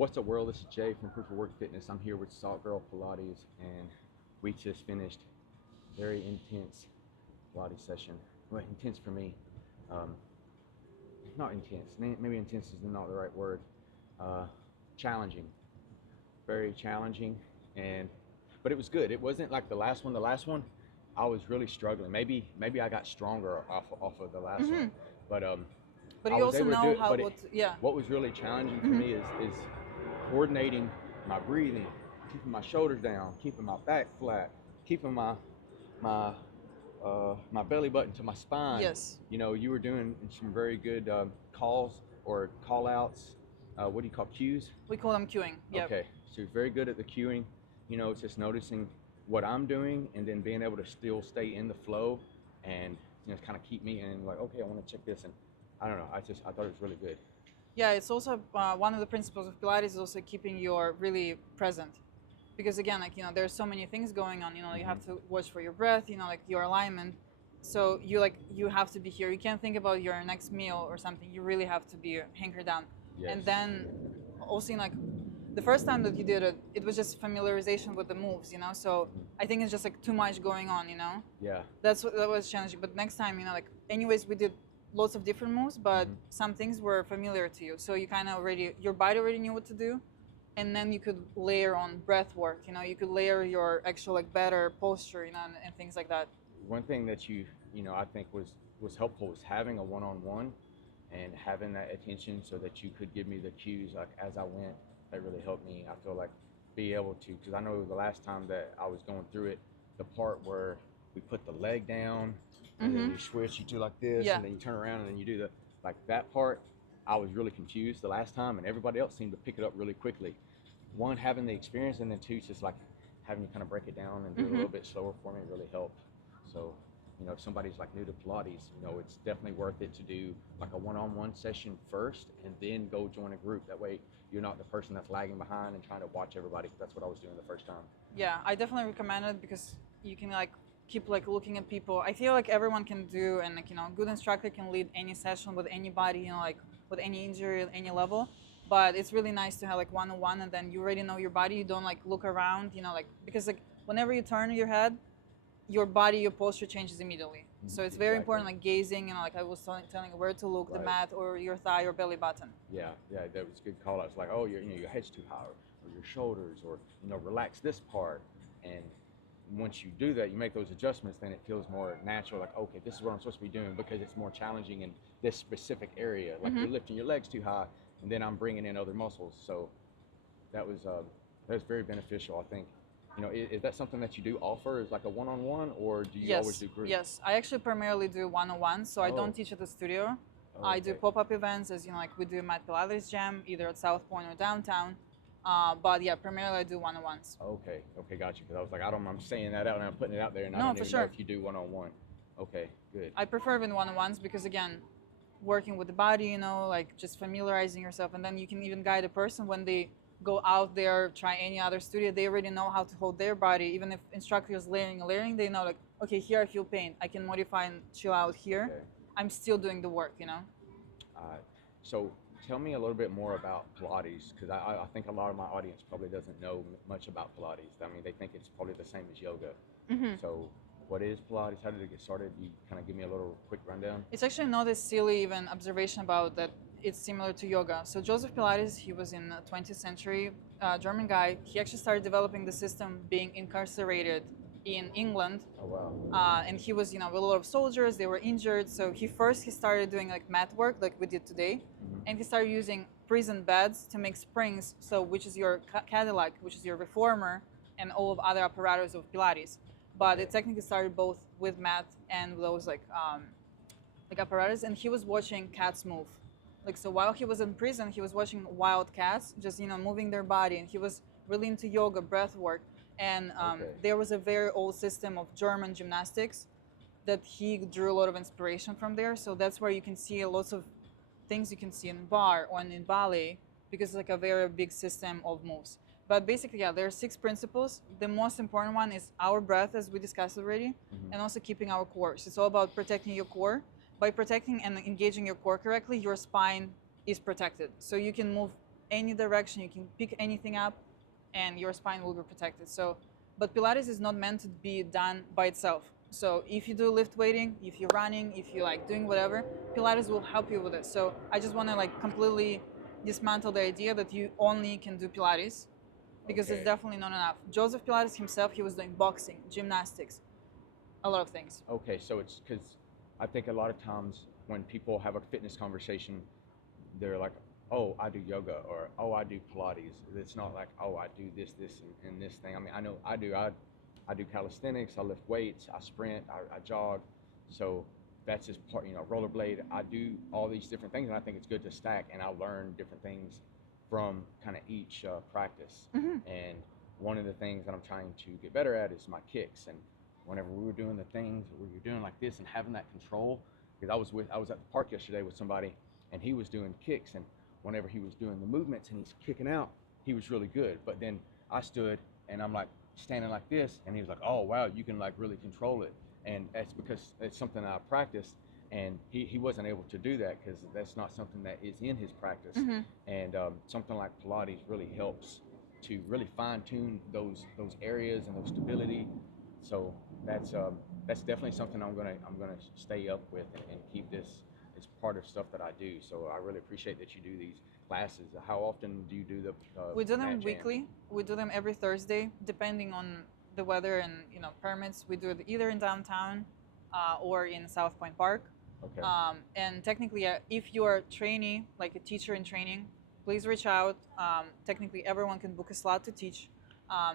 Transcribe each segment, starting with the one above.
What's up, world? This is Jay from Proof of Work Fitness. I'm here with Salt Girl Pilates, and we just finished a very intense Pilates session. Well, intense for me. Not intense. Maybe intense is not the right word. Challenging. Very challenging, but it was good. It wasn't like the last one. The last one, I was really struggling. Maybe I got stronger off of the last one, but But I you was also able to do know it, how, but yeah. what was really challenging for me is coordinating my breathing, keeping my shoulders down, keeping my back flat, keeping my belly button to my spine. Yes. You know, you were doing some very good calls or call outs. What do you call cues? We call them queuing. Yeah. Okay, so you're very good at the cueing. You know, it's just noticing what I'm doing and then being able to still stay in the flow and, you know, kind of keep me in, like, okay, I want to check this. And I don't know, I thought it was really good. Yeah, it's also one of the principles of Pilates is also keeping your really present, because again, like, you know, there's so many things going on. You know, you have to watch for your breath. You know, like your alignment. So you have to be here. You can't think about your next meal or something. You really have to be hankered down. Yes. And then also, like, the first time that you did it, it was just familiarization with the moves. You know, so I think it's just like too much going on. You know. Yeah. That was challenging. But next time, you know, like, anyways, we did lots of different moves, but some things were familiar to you. So you kind of your body already knew what to do. And then you could layer on breath work. You know, you could layer your actual, like, better posture, you know, and things like that. One thing that you know, I think was helpful was having a one-on-one and having that attention so that you could give me the cues, like, as I went. That really helped me. I feel like be able to, because I know the last time that I was going through it, the part where we put the leg down and then you switch, you do like this, and then you turn around and then you do like that part. I was really confused the last time, and everybody else seemed to pick it up really quickly. One, having the experience, and then two, just like having you kind of break it down and do it a little bit slower for me really helped. So, you know, if somebody's like new to Pilates, you know, it's definitely worth it to do like a one-on-one session first and then go join a group. That way you're not the person that's lagging behind and trying to watch everybody. That's what I was doing the first time. Yeah, I definitely recommend it because you can, like, keep, like, looking at people. I feel like everyone can do, and, like, you know, a good instructor can lead any session with anybody, you know, like with any injury at any level. But it's really nice to have, like, one-on-one, and then you already know your body. You don't, like, look around, you know, like, because, like, whenever you turn your head, your body, your posture changes immediately. So it's very important, like, gazing, you know, like I was telling you where to look, the mat or your thigh or belly button. Yeah, that was a good call out. It's like, oh, you know, your head's too high, or your shoulders, or, you know, relax this part. And once you do that, you make those adjustments, then it feels more natural, like, okay, this is what I'm supposed to be doing, because it's more challenging in this specific area. Like, you're lifting your legs too high, and then I'm bringing in other muscles. So that was very beneficial, I think. You know, is that something that you do offer, is like a one-on-one, or do you always do groups? Yes, I actually primarily do one-on-one, so I don't teach at the studio. I do pop-up events, as you know, like we do Mad Pilates Jam, either at South Point or downtown. But yeah, primarily I do one-on-ones. Okay, got you. Because I was like, I'm saying that out and I'm putting it out there, and I don't even know if you do one-on-one. Okay, good. I prefer even one-on-ones because, again, working with the body, you know, like just familiarizing yourself, and then you can even guide a person when they go out there, try any other studio. They already know how to hold their body. Even if instructor is layering, they know, like, okay, here I feel pain. I can modify and chill out here. Okay. I'm still doing the work, you know? So tell me a little bit more about Pilates, because I think a lot of my audience probably doesn't know much about Pilates. I mean, they think it's probably the same as yoga. So what is Pilates? How did it get started? You kind of give me a little quick rundown. It's actually not a silly even observation about that. It's similar to yoga. So Joseph Pilates, he was in the 20th century, German guy. He actually started developing the system being incarcerated in England. Oh, wow. And he was, you know, with a lot of soldiers. They were injured. So he started doing, like, mat work like we did today. And he started using prison beds to make springs, so which is your Cadillac, which is your reformer, and all of other apparatus of Pilates. But it technically started both with mat and those, like apparatus. And he was watching cats move. Like, so while he was in prison, he was watching wild cats just, you know, moving their body, and he was really into yoga, breath work. And there was a very old system of German gymnastics that he drew a lot of inspiration from there. So that's where you can see lots of things you can see in bar or in ballet, because it's like a very big system of moves. But basically, yeah, there are 6 principles. The most important one is our breath, as we discussed already, and also keeping our core. So it's all about protecting your core. By protecting and engaging your core correctly, your spine is protected. So you can move any direction, you can pick anything up, and your spine will be protected. So, but Pilates is not meant to be done by itself. So if you do lift weighting, if you're running, if you like doing whatever, Pilates will help you with it. So I just want to like completely dismantle the idea that you only can do Pilates, because it's Okay. definitely not enough. Joseph Pilates himself, he was doing boxing, gymnastics, a lot of things. Okay, so it's because I think a lot of times when people have a fitness conversation, they're like, oh, I do yoga, or oh, I do Pilates. It's not like, oh, I do this, and this thing. I mean, I know I do calisthenics, I lift weights, I sprint, I jog. So that's just part, rollerblade. I do all these different things, and I think it's good to stack, and I learn different things from kind of each practice. And one of the things that I'm trying to get better at is my kicks. And whenever we were doing the things where you're doing like this and having that control, because I was at the park yesterday with somebody, and he was doing kicks, and whenever he was doing the movements and he's kicking out, he was really good. But then I stood and I'm like standing like this, and he was like, oh wow, you can like really control it. And that's because it's something I practice, and he wasn't able to do that because that's not something that is in his practice. And something like Pilates really helps to really fine tune those areas and those stability. So that's definitely something I'm gonna stay up with, and keep this as part of stuff that I do. So I really appreciate that you do these classes. How often do you do the We do them mat jams? weekly. We do them every Thursday, depending on the weather and permits. We do it either in downtown or in South Point Park. Okay. And technically, if you are a trainee, like a teacher in training, please reach out. Technically, everyone can book a slot to teach.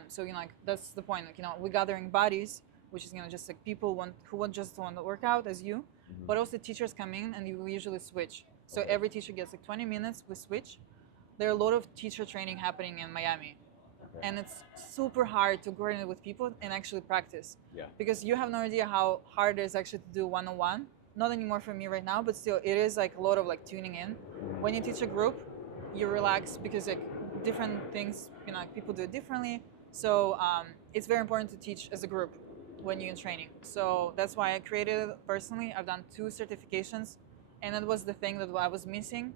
So like that's the point. Like we're gathering bodies, which is just like people who want just want to work out as you, but also teachers come in and you usually switch. So Okay. every teacher gets like 20 minutes. We switch. There are a lot of teacher training happening in Miami, Okay. and it's super hard to coordinate with people and actually practice. Yeah. Because you have no idea how hard it is actually to do one-on-one. Not anymore for me right now, but still, it is like a lot of like tuning in. When you teach a group, you relax because like different things, like people do it differently. So it's very important to teach as a group when you're in training. So that's why I created it personally. I've done 2 certifications, and that was the thing that I was missing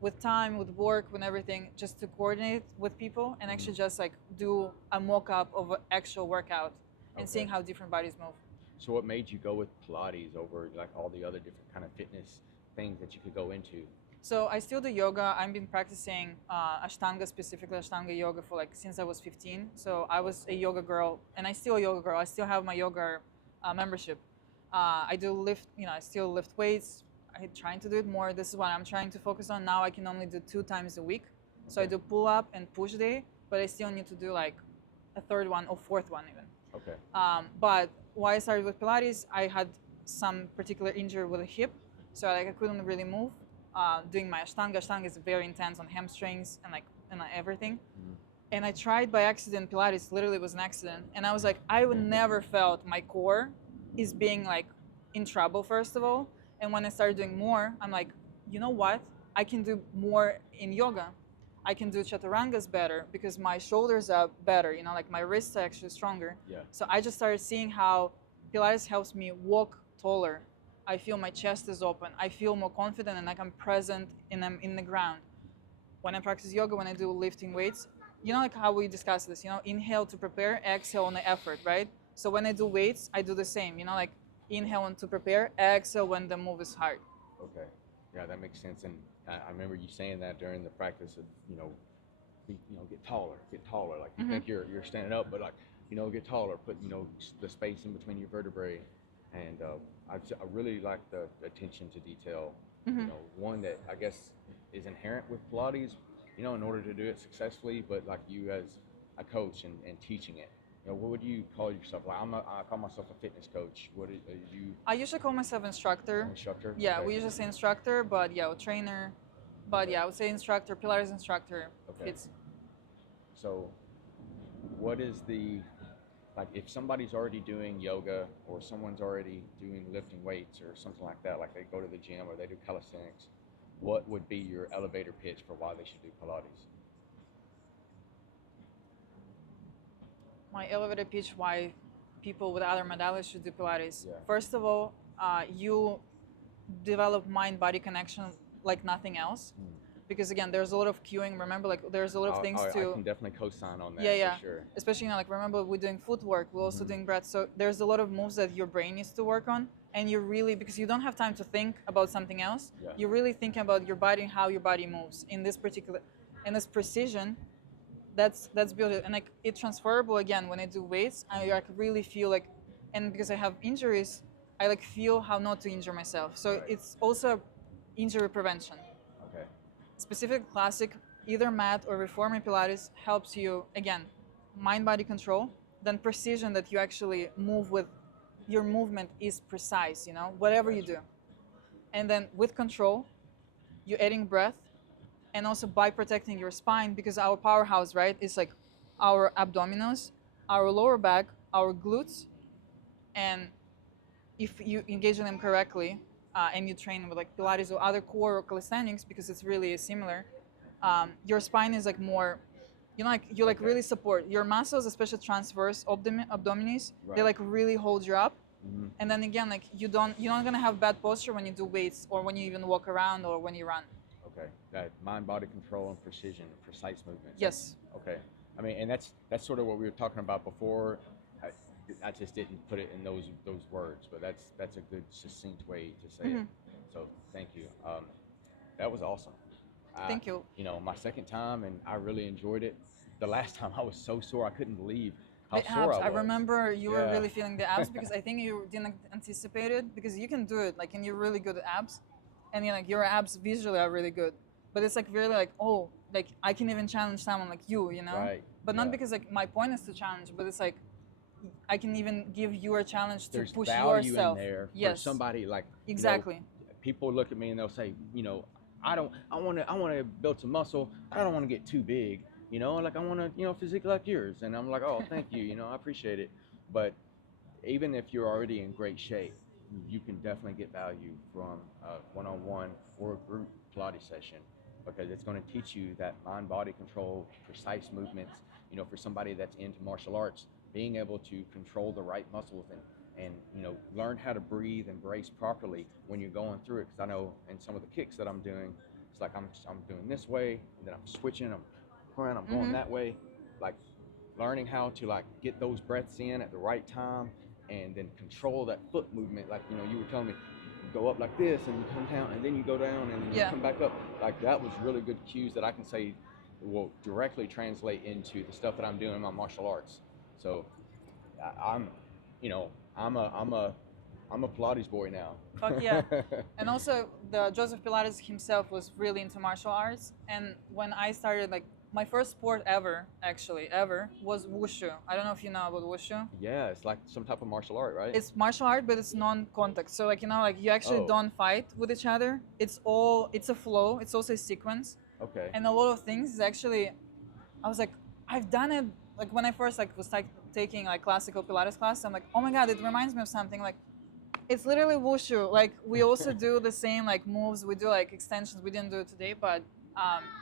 with time, with work, with everything, just to coordinate with people and actually just like do a mock-up of an actual workout and Okay. seeing how different bodies move. So what made you go with Pilates over like all the other different kind of fitness things that you could go into? So I still do yoga. I've been practicing Ashtanga, specifically Ashtanga yoga, for like since I was 15. So I was a yoga girl, and I still a yoga girl. I still have my yoga membership. I do lift, I still lift weights. I'm trying to do it more. This is what I'm trying to focus on now. I can only do 2 times a week. So I do pull up and push day, but I still need to do like a 3rd one or 4th one even. Okay. But why I started with Pilates, I had some particular injury with a hip, so like I couldn't really move. Doing my Ashtanga. Ashtanga is very intense on hamstrings and everything. And I tried by accident Pilates. Literally, it was an accident. And I was like, I would never felt my core is being like in trouble, first of all. And when I started doing more, I'm like, you know what? I can do more in yoga. I can do chaturangas better because my shoulders are better. Like my wrists are actually stronger. Yeah. So I just started seeing how Pilates helps me walk taller. I feel my chest is open. I feel more confident and like I'm present and I'm in the ground. When I practice yoga, when I do lifting weights, like how we discussed this, inhale to prepare, exhale on the effort, right? So when I do weights, I do the same, like inhale on to prepare, exhale when the move is hard. Okay. Yeah, that makes sense. And I remember you saying that during the practice of, get taller. Like you think you're standing up, but like, get taller, put, the space in between your vertebrae. And I really like the attention to detail. One that I guess is inherent with Pilates, in order to do it successfully, but like you as a coach and teaching it. What would you call yourself? Like I call myself a fitness coach. What are you? I usually call myself instructor. Instructor? Yeah, Okay. we usually say instructor, but yeah, trainer. But yeah, I would say instructor, Pilates instructor. Okay. It's So what is like if somebody's already doing yoga or someone's already doing lifting weights or something like that, like they go to the gym or they do calisthenics, what would be your elevator pitch for why they should do Pilates? my elevator pitch why people with other modalities should do Pilates. Yeah. First of all, you develop mind-body connection like nothing else. because again, there's a lot of cueing. Remember, like there's a lot of things I to. can definitely co-sign on that. Yeah. For sure. Especially, like remember we're doing footwork, we're also doing breath. So there's a lot of moves that your brain needs to work on, and you really, because you don't have time to think about something else. Yeah. You're really thinking about your body and how your body moves in this particular, in this precision. That's beautiful, and like it's transferable again when I do weights. I like really feel like, and because I have injuries, I like feel how not to injure myself. So Right. it's also injury prevention. Okay. Specific classic, either mat or reformer Pilates helps you again, mind-body control, then precision that you actually move with. Your movement is precise, whatever you do, and then with control, you're adding breath, and also by protecting your spine, because our powerhouse, right, is like our abdominals, our lower back, our glutes, and if you engage in them correctly, and you train with like Pilates or other core or calisthenics, because it's really similar, your spine is like more, like you like Okay. really support your muscles, especially transverse abdominis. They Right. like really hold you up. And then again, like you're not gonna have bad posture when you do weights or when you even walk around or when you run. Okay. That mind-body control and precision, precise movements. Yes. Okay. I mean, and that's sort of what we were talking about before. I just didn't put it in those words, but that's a good succinct way to say it. So thank you. That was awesome. Thank you. My second time, and I really enjoyed it. The last time I was so sore, I couldn't believe how The sore abs. I was. I remember you were Yeah. really feeling the abs, because I think you didn't anticipate it, because you can do it, like, and you're really good at abs, and like your abs visually are really good, but it's like really like, oh, like I can even challenge someone like you, Right. But not Yeah. because like my point is to challenge, but it's like I can even give you a challenge to There's push value yourself. in there for Yes. somebody like Exactly. People look at me and they'll say, I want to build some muscle. I don't want to get too big, like I want to, physique like yours. And I'm like, oh, thank you, I appreciate it. But even if you're already in great shape, you can definitely get value from a one-on-one or a group Pilates session, because it's going to teach you that mind-body control, precise movements. For somebody that's into martial arts, being able to control the right muscles and learn how to breathe and brace properly when you're going through it. Because I know in some of the kicks that I'm doing, it's like I'm doing this way, and then I'm switching, I'm going that way, like learning how to like get those breaths in at the right time, and then control that foot movement. Like you were telling me, you go up like this and you come down, and then you go down and then you come back up. Like that was really good cues that I can say will directly translate into the stuff that I'm doing in my martial arts. So I'm a Pilates boy now. Fuck yeah. And also, the Joseph Pilates himself was really into martial arts. And when I started, like, my first sport ever was wushu. I don't know if you know about wushu. Yeah, it's like some type of martial art, right? It's martial art, but it's non-contact. So, like, like you actually don't fight with each other. It's a flow. It's also a sequence. Okay. And a lot of things is actually, I was like, I've done it. Like when I first was taking like classical Pilates class, I'm like, oh my God, it reminds me of something. Like, it's literally wushu. Like we also do the same like moves. We do like extensions. We didn't do it today, but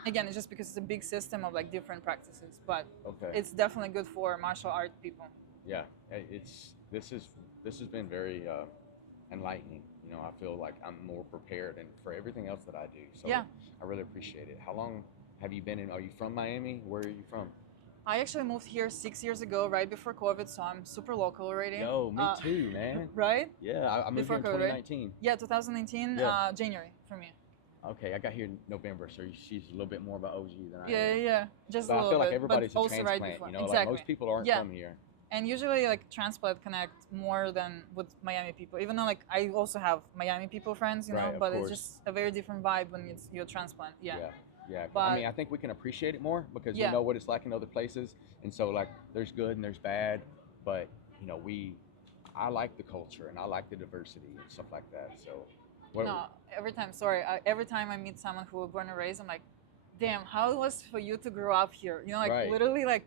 again, it's just because it's a big system of like different practices. But it's definitely good for martial art people. Yeah, this has been very enlightening. I feel like I'm more prepared and for everything else that I do. So yeah. I really appreciate it. How long have you been in? Are you from Miami? Where are you from? I actually moved here 6 years ago, right before COVID, so I'm super local already. Yo, me too, man. Right? Yeah, I moved here in 2019. Right? Yeah, 2019, January for me. Okay, I got here in November, so she's a little bit more of an OG than I am. Yeah, just but a little bit. I feel like everybody's but a transplant, right before. like exactly. most people aren't from here. And usually like transplant connect more than with Miami people, even though like I also have Miami people friends, know, but it's just a very different vibe when it's your transplant. Yeah. But, I mean, I think we can appreciate it more because we know what it's like in other places, and so like there's good and there's bad, but I like the culture and I like the diversity and stuff like that. So every time I meet someone who was born and raised, I'm like, damn, how it was for you to grow up here? Literally like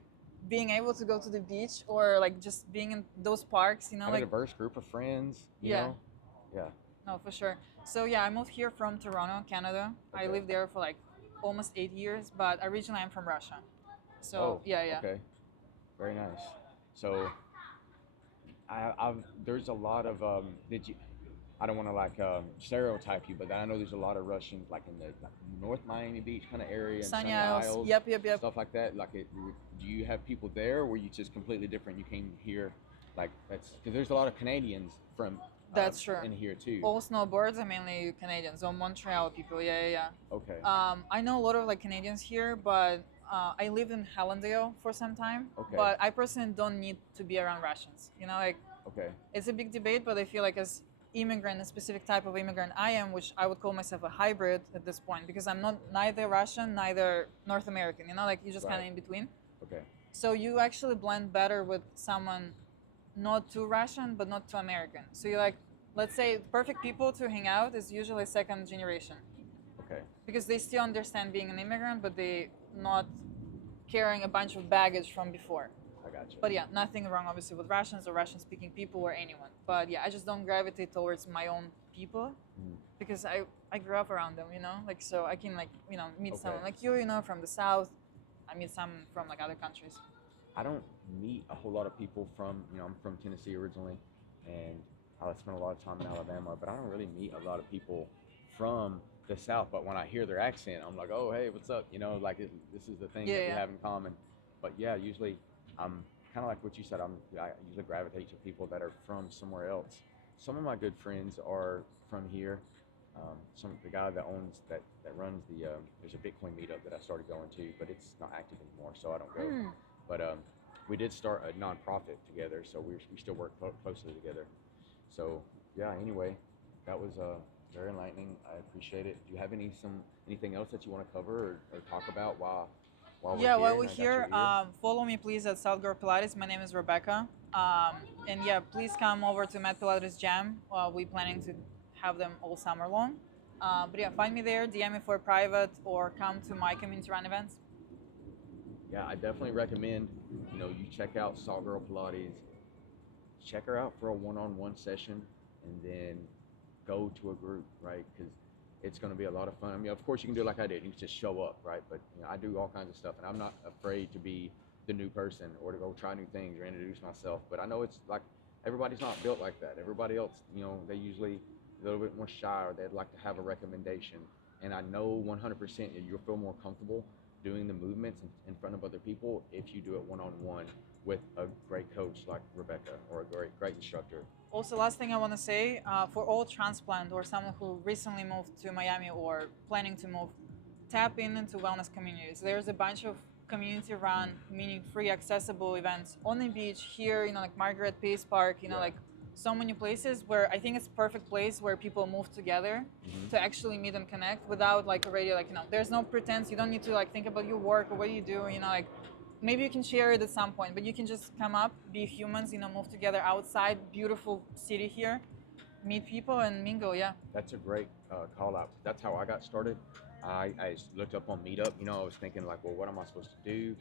being able to go to the beach or like just being in those parks, have a diverse group of friends. You know? Yeah. No, for sure. So I moved here from Toronto, Canada. I lived there for like almost 8 years, but originally I'm from Russia. So Okay, very nice. So there's a lot of I don't want to like stereotype you, but I know there's a lot of Russians like in the like North Miami Beach kind of area and Sunny Sunny Isles. Isles, Yep. stuff like that. Like, do you have people there, or were you just completely different? You came here, like that's because there's a lot of Canadians from That's true. in here too. All snowboards are mainly Canadians or Montreal people. Yeah. Okay. I know a lot of like Canadians here, but I lived in Hallandale for some time. Okay. But I personally don't need to be around Russians. You know, like Okay. it's a big debate, but I feel like as immigrant, a specific type of immigrant I am, which I would call myself a hybrid at this point, because I'm not neither Russian, neither North American. You know, like you're just kind of in between. Okay. So you actually blend better with someone not too Russian, but not too American. So you like, let's say, perfect people to hang out is usually second generation. Okay. Because they still understand being an immigrant, but they not carrying a bunch of baggage from before. I got you. But yeah, nothing wrong obviously with Russians or Russian-speaking people or anyone. But yeah, I just don't gravitate towards my own people because I grew up around them, you know, like so I can like meet someone like you know, from the South. I meet some from like other countries. I don't meet a whole lot of people from, I'm from Tennessee originally, and I spent a lot of time in Alabama, but I don't really meet a lot of people from the South. But when I hear their accent, I'm like, oh, hey, what's up? You know, like this is the thing that we have in common. But yeah, usually I'm kind of like what you said. I usually gravitate to people that are from somewhere else. Some of my good friends are from here. The guy that runs there's a Bitcoin meetup that I started going to, but it's not active anymore, so I don't go. But we did start a nonprofit together, so we still work closely together. So yeah. Anyway, that was very enlightening. I appreciate it. Do you have anything else that you want to cover or talk about while we're here? While we're here, follow me please at South Girl Pilates. My name is Rebekka. And yeah, please come over to Mad Pilates Jam. We're planning to have them all summer long. But yeah, find me there, DM me for a private, or come to my community run events. Yeah, I definitely recommend, you check out Salt Girl Pilates. Check her out for a one-on-one session, and then go to a group, right? Because it's going to be a lot of fun. I mean, of course, you can do it like I did. You can just show up, right? But I do all kinds of stuff, and I'm not afraid to be the new person or to go try new things or introduce myself. But I know it's like everybody's not built like that. Everybody else, they usually a little bit more shy, or they'd like to have a recommendation. And I know 100% that you'll feel more comfortable doing the movements in front of other people if you do it one-on-one with a great coach like Rebekka or a great instructor. Also, last thing I want to say, for all transplant or someone who recently moved to Miami or planning to move, tap into wellness communities. There's a bunch of community-run, meaning free, accessible events on the beach here, like Margaret Pace Park, like so many places where I think it's a perfect place where people move together to actually meet and connect without like already there's no pretense. You don't need to like think about your work or what you do, like maybe you can share it at some point, but you can just come up, be humans, move together outside, beautiful city here, meet people and mingle. Yeah. That's a great call out. That's how I got started. I looked up on Meetup, I was thinking like, well, what am I supposed to do?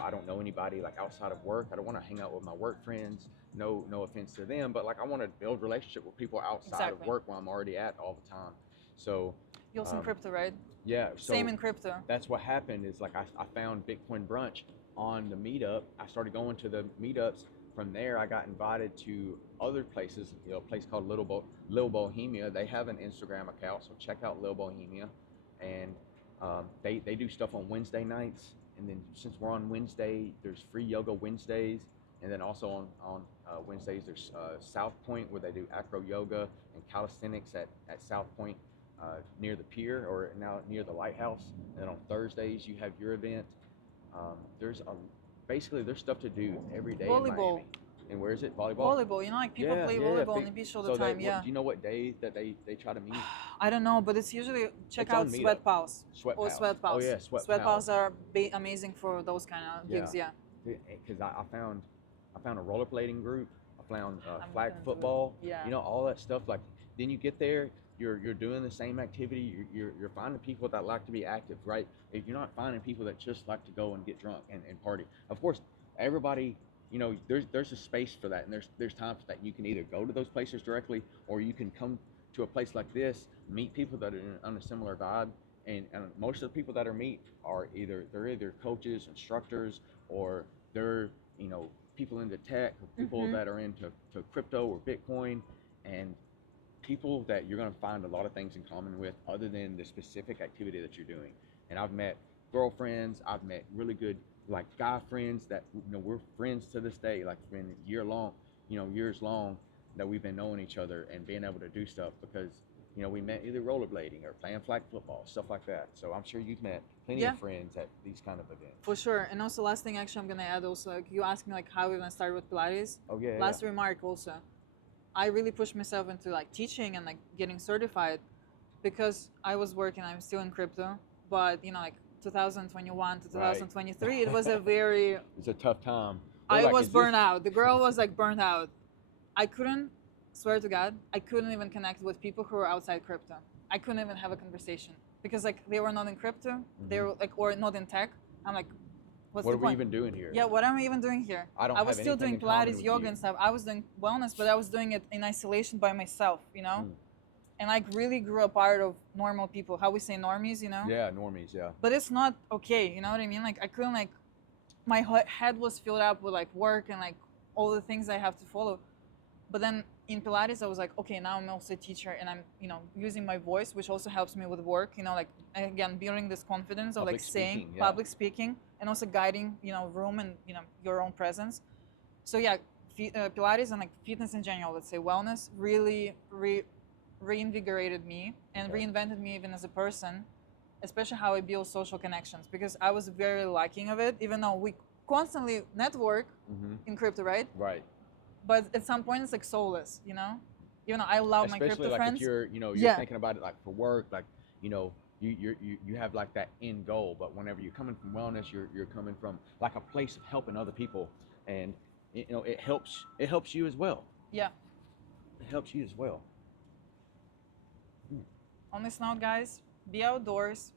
I don't know anybody like outside of work. I don't want to hang out with my work friends. No offense to them, but like I want to build relationship with people outside of work where I'm already at all the time. So you're also in crypto, right? Yeah. So same in crypto. That's what happened is like I found Bitcoin brunch on the Meetup. I started going to the meetups. From there, I got invited to other places. A place called Lil Bohemia. They have an Instagram account, so check out Lil Bohemia, and they do stuff on Wednesday nights. And then since we're on Wednesday, there's free yoga Wednesdays, and then also on Wednesdays there's South Point where they do acro yoga and calisthenics at South Point near the pier or now near the lighthouse. And then on Thursdays you have your event. Basically there's stuff to do every day in Miami. And where is it? Volleyball? Volleyball, like people play volleyball on the beach all the time. Do you know what day that they try to meet? I don't know, but it's usually check out Sweat Pals. Sweat Pals. Oh yeah, Sweat Pals are amazing for those kind of gigs. Yeah. Because I found a rollerblading group. I found flag football. Yeah. All that stuff. Like then you get there, you're doing the same activity. You're finding people that like to be active, right? If you're not finding people that just like to go and get drunk and party. Of course, everybody. There's a space for that, and there's times that you can either go to those places directly, or you can come to a place like this, meet people that are on a similar vibe, and most of the people that are either coaches, instructors, or they're people into tech, or people that are into crypto or Bitcoin, and people that you're going to find a lot of things in common with other than the specific activity that you're doing. And I've met girlfriends, I've met really good like guy friends that we're friends to this day. Like it's been years long that we've been knowing each other and being able to do stuff because we met either rollerblading or playing flag football, stuff like that. So I'm sure you've met plenty of friends at these kind of events. For sure. And also last thing actually I'm gonna add also, like you asked me like how we gonna start with Pilates. Oh yeah. Last remark also. I really pushed myself into like teaching and like getting certified because I was working, I'm still in crypto, but like 2021 to 2023, right. It was a very it's a tough time. I was burnt out. The girl was like burnt out. I couldn't, swear to God, I couldn't even connect with people who were outside crypto. I couldn't even have a conversation because like they were not in crypto, they were like, or not in tech. I'm like, what are we even doing here? Yeah, what am I even doing here? I was still doing Pilates, yoga and stuff. I was doing wellness, but I was doing it in isolation by myself, and like really grew apart of normal people. How we say normies, Yeah, normies, yeah. But it's not okay, you know what I mean? Like I couldn't like, my head was filled up with like work and like all the things I have to follow. But then in Pilates, I was like, okay, now I'm also a teacher and I'm, using my voice, which also helps me with work, like again, building this confidence of public speaking and also guiding, room and, your own presence. So yeah, Pilates and like fitness in general, let's say wellness really reinvigorated me and reinvented me even as a person, especially how I build social connections because I was very lacking of it, even though we constantly network in crypto, right? Right. But at some point it's like soulless, Even though I love my crypto like friends. Especially like if you're thinking about it like for work, like, you have like that end goal, but whenever you're coming from wellness, you're coming from like a place of helping other people, and it helps you as well. Yeah. It helps you as well. On this note, guys, be outdoors,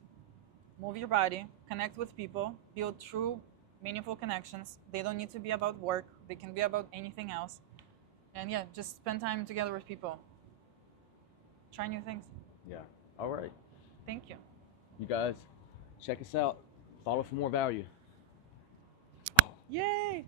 move your body, connect with people, build true, meaningful connections. They don't need to be about work. They can be about anything else. And yeah, just spend time together with people. Try new things. Yeah. All right. Thank you. You guys, check us out. Follow for more value. Yay!